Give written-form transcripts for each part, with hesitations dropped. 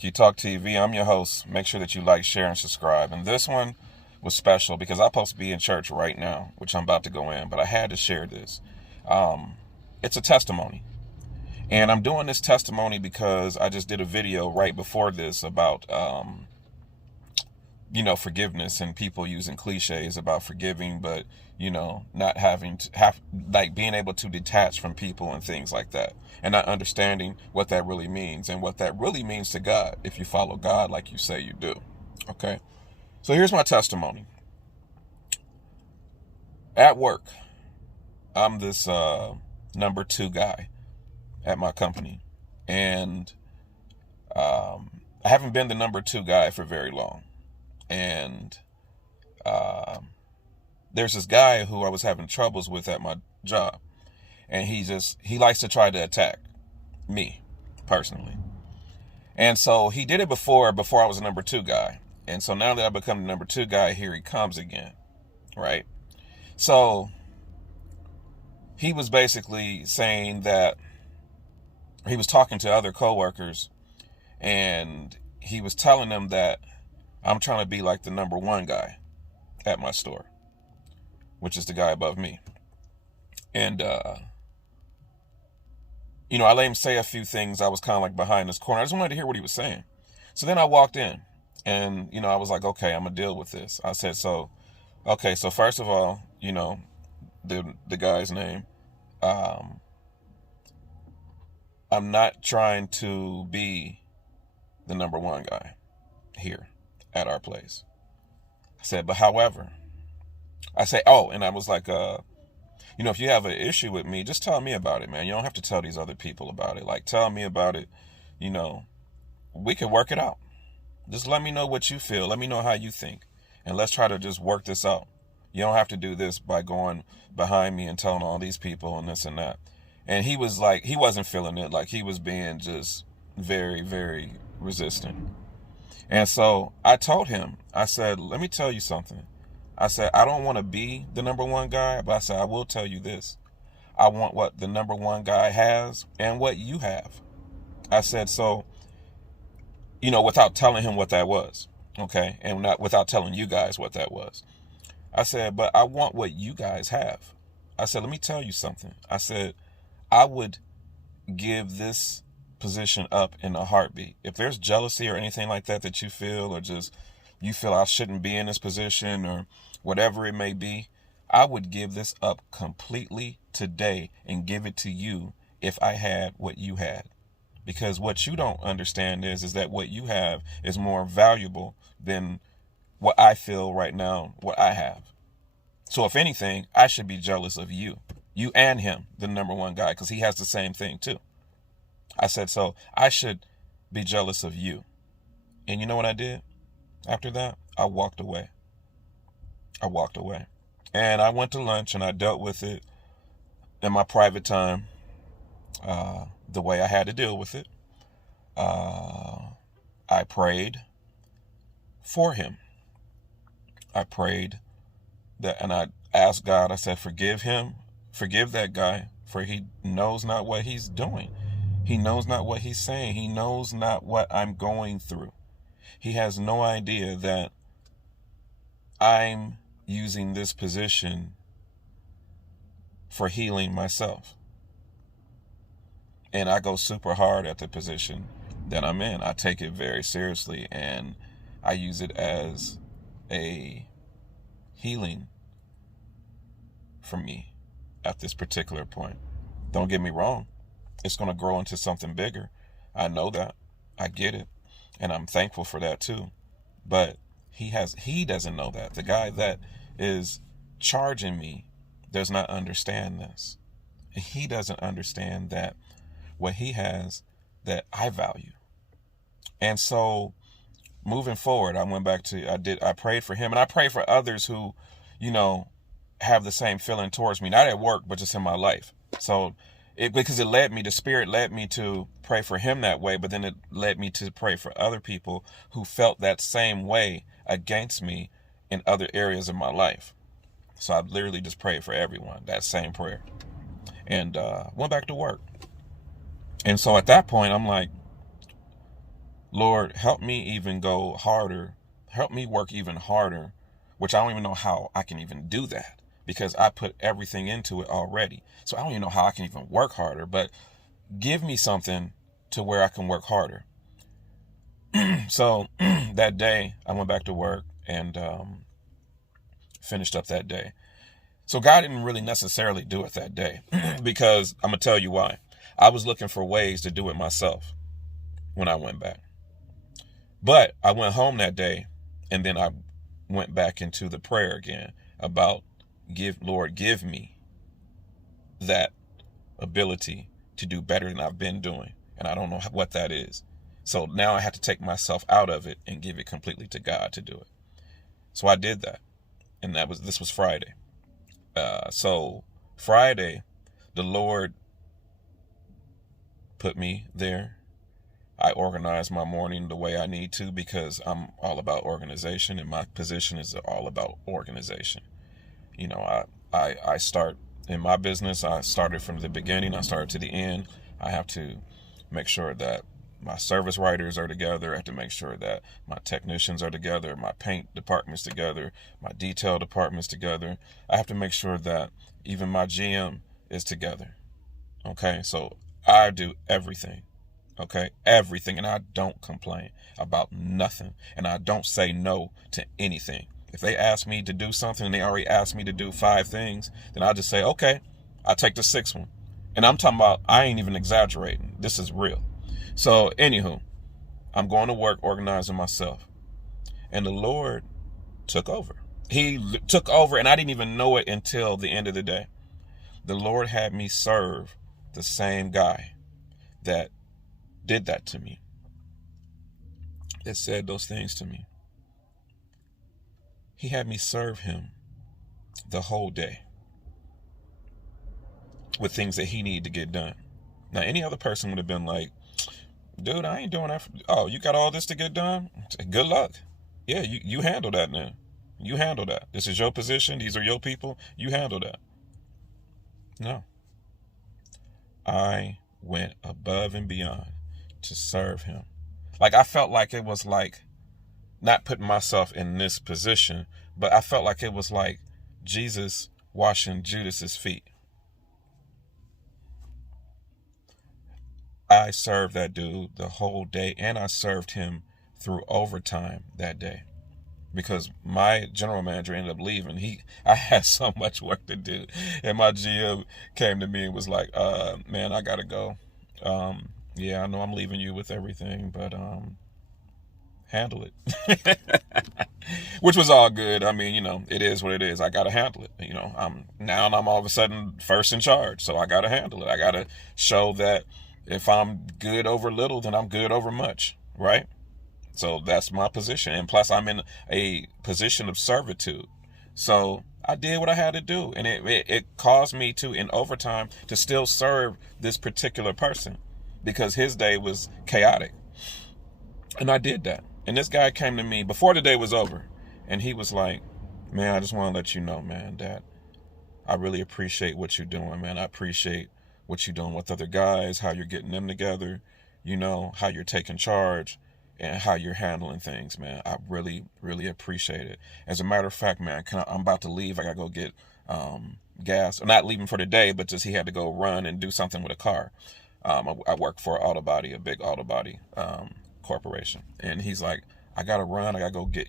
Rocky Talk TV. I'm your host. Make sure that you like, share, and subscribe. And this one was special because I'm supposed to be in church right now, which I'm about to go in, but I had to share this. It's a testimony. And I'm doing this testimony because I just did a video right before this about, forgiveness and people using cliches about forgiving, but, not having to have, like being able to detach from people and things like that. And not understanding what that really means and what that really means to God if you follow God like you say you do. Okay. So here's my testimony. At work, I'm this number 2 guy at my company. And I haven't been the number 2 guy for very long. And there's this guy who I was having troubles with at my job. And he likes to try to attack me personally. And so he did it before I was a number 2 guy. And so now that I've become the number 2 guy, here he comes again. Right? So he was basically saying that he was talking to other coworkers and he was telling them that I'm trying to be like the number 1 guy at my store, which is the guy above me. And, I let him say a few things. I was kind of like behind this corner. I just wanted to hear what he was saying. So then I walked in and, I was like, okay, I'm going to deal with this. I said, so first of all, the guy's name, I'm not trying to be the number 1 guy here at our place. I said, but however, and I was like, if you have an issue with me, just tell me about it, man. You don't have to tell these other people about it. Like, tell me about it. We can work it out. Just let me know what you feel. Let me know how you think. And let's try to just work this out. You don't have to do this by going behind me and telling all these people and this and that. And he was like, he wasn't feeling it. Like, he was being just very, very resistant. And so I told him, I said, let me tell you something. I said, I don't want to be the number 1 guy, but I said, I will tell you this. I want what the number 1 guy has and what you have. I said, so, without telling him what that was. Okay. And not without telling you guys what that was. I said, but I want what you guys have. I said, let me tell you something. I said, I would give this position up in a heartbeat. If there's jealousy or anything like that you feel, or just you feel I shouldn't be in this position or whatever it may be, I would give this up completely today and give it to you if I had what you had. Because what you don't understand is that what you have is more valuable than what I feel right now, what I have. So if anything, I should be jealous of you and him, the number 1 guy, because he has the same thing too. I said, so I should be jealous of you. And you know what I did? After that, I walked away. And I went to lunch and I dealt with it in my private time, the way I had to deal with it. I prayed for him. I prayed that, and I asked God, I said, forgive him, forgive that guy, for he knows not what he's doing. He knows not what he's saying. He knows not what I'm going through. He has no idea that I'm using this position for healing myself. And I go super hard at the position that I'm in. I take it very seriously and I use it as a healing for me at this particular point. Don't get me wrong. It's going to grow into something bigger. I know that. I get it. And I'm thankful for that too. But he doesn't know that. The guy that is charging me does not understand this. He doesn't understand that what he has that I value. And so moving forward, I prayed for him and I pray for others who, have the same feeling towards me, not at work, but just in my life. So the Spirit led me to pray for him that way, but then it led me to pray for other people who felt that same way against me in other areas of my life. So I literally just prayed for everyone, that same prayer, and went back to work. And so at that point, I'm like, Lord, help me even go harder. Help me work even harder, which I don't even know how I can even do that because I put everything into it already. So I don't even know how I can even work harder, but give me something to where I can work harder. So that day I went back to work and finished up that day. So God didn't really necessarily do it that day because I'm going to tell you why. I was looking for ways to do it myself when I went back. But I went home that day and then I went back into the prayer again about Lord, give me that ability to do better than I've been doing. And I don't know what that is. So now I have to take myself out of it and give it completely to God to do it. So I did that. And this was Friday. So Friday, the Lord put me there. I organize my morning the way I need to because I'm all about organization and my position is all about organization. You know, I start in my business. I started from the beginning. I started to the end. I have to make sure that my service writers are together. I have to make sure that my technicians are together, my paint department's together, my detail department's together. I have to make sure that even my GM is together. Okay, so I do everything. Okay, everything, and I don't complain about nothing, and I don't say no to anything. If they ask me to do something and they already asked me to do 5 things, then I'll just say, okay, I'll take the 6th one. And I'm talking about, I ain't even exaggerating. This is real. So, anywho, I'm going to work organizing myself. And the Lord took over. He took over, and I didn't even know it until the end of the day. The Lord had me serve the same guy that did that to me, that said those things to me. He had me serve him the whole day with things that he needed to get done. Now, any other person would have been like, dude, I ain't doing that. Oh, you got all this to get done? Good luck. Yeah, you handle that now. You handle that. This is your position. These are your people. You handle that. No. I went above and beyond to serve him. Like, I felt like it was like, not putting myself in this position, but I felt like it was like Jesus washing Judas's feet. I served that dude the whole day, and I served him through overtime that day because my general manager ended up leaving. I had so much work to do, and my GM came to me and was like, man, I gotta go. Yeah, I know I'm leaving you with everything, but handle it. Which was all good. I mean, it is what it is. I gotta handle it. I'm all of a sudden first in charge, so I gotta handle it. I gotta show that if I'm good over little, then I'm good over much, right? So that's my position. And plus, I'm in a position of servitude. So I did what I had to do. And it caused me to, in overtime, to still serve this particular person because his day was chaotic. And I did that. And this guy came to me before the day was over. And he was like, man, I just want to let you know, man, that I really appreciate what you're doing, man. I appreciate what you're doing with other guys, how you're getting them together, how you're taking charge and how you're handling things, man. I really, really appreciate it. As a matter of fact, man, I'm about to leave. I got to go get gas. I'm not leaving for the day, but just he had to go run and do something with a car. I work for a big auto body corporation. And he's like, I gotta run. I gotta go get,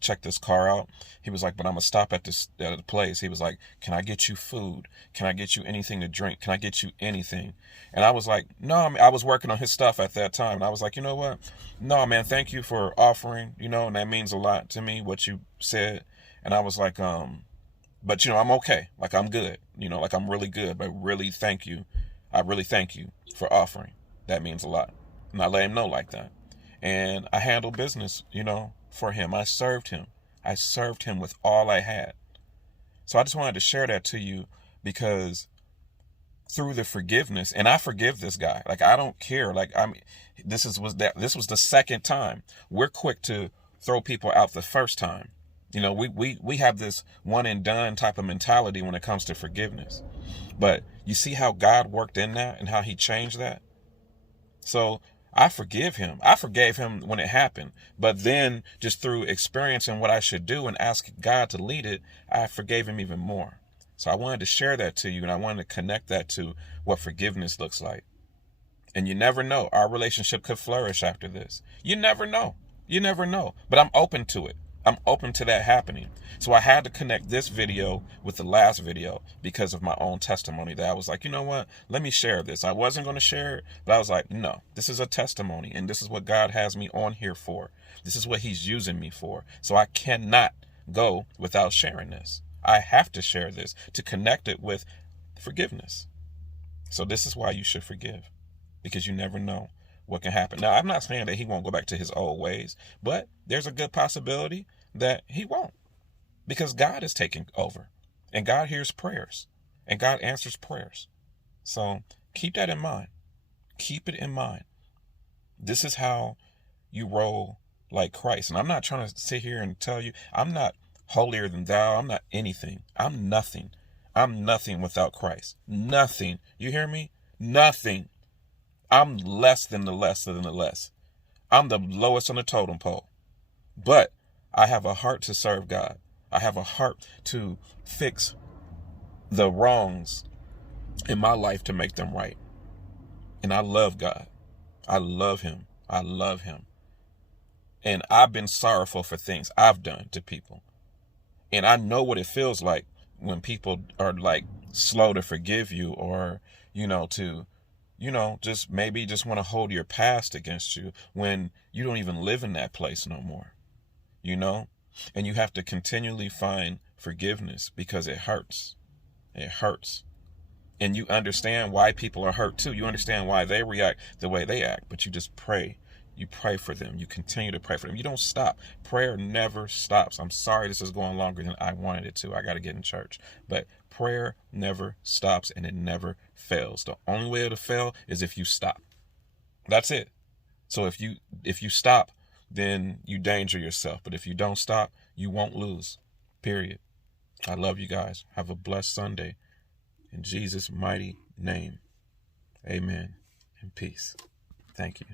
check this car out. He was like, but I'm gonna stop at the place. He was like, can I get you food? Can I get you anything to drink? Can I get you anything? And I was like, no, I was working on his stuff at that time. And I was like, you know what? No, man, thank you for offering, and that means a lot to me, what you said. And I was like, but I'm okay. Like, I'm good, like I'm really good, but really thank you. I really thank you for offering. That means a lot. And I let him know like that. And I handled business, for him. I served him. I served him with all I had. So I just wanted to share that to you because through the forgiveness, and I forgive this guy. Like, I don't care. Like, this was the second time. We're quick to throw people out the first time. We have this one and done type of mentality when it comes to forgiveness. But you see how God worked in that and how he changed that? So I forgive him. I forgave him when it happened. But then just through experiencing what I should do and asking God to lead it, I forgave him even more. So I wanted to share that to you, and I wanted to connect that to what forgiveness looks like. And you never know. Our relationship could flourish after this. You never know. You never know. But I'm open to it. I'm open to that happening. So I had to connect this video with the last video because of my own testimony, that I was like, you know what? Let me share this. I wasn't going to share it, but I was like, no, this is a testimony, and this is what God has me on here for. This is what he's using me for. So I cannot go without sharing this. I have to share this to connect it with forgiveness. So this is why you should forgive, because you never know what can happen. Now, I'm not saying that he won't go back to his old ways, but there's a good possibility that he won't, because God is taking over, and God hears prayers, and God answers prayers. So keep that in mind. Keep it in mind. This is how you roll like Christ. And I'm not trying to sit here and tell you, I'm not holier than thou. I'm not anything. I'm nothing. I'm nothing without Christ. Nothing. You hear me? Nothing. I'm less than the less than the less. I'm the lowest on the totem pole. But I have a heart to serve God. I have a heart to fix the wrongs in my life to make them right. And I love God. I love him. I love him. And I've been sorrowful for things I've done to people. And I know what it feels like when people are like slow to forgive you, or, just maybe just want to hold your past against you when you don't even live in that place no more, and you have to continually find forgiveness because it hurts. It hurts. And you understand why people are hurt too. You understand why they react the way they act, but you just pray. You pray for them. You continue to pray for them. You don't stop. Prayer never stops. I'm sorry this is going longer than I wanted it to. I got to get in church. But prayer never stops, and it never fails. The only way it'll fail is if you stop. That's it. So if you stop, then you danger yourself. But if you don't stop, you won't lose. Period. I love you guys. Have a blessed Sunday. In Jesus' mighty name. Amen. And peace. Thank you.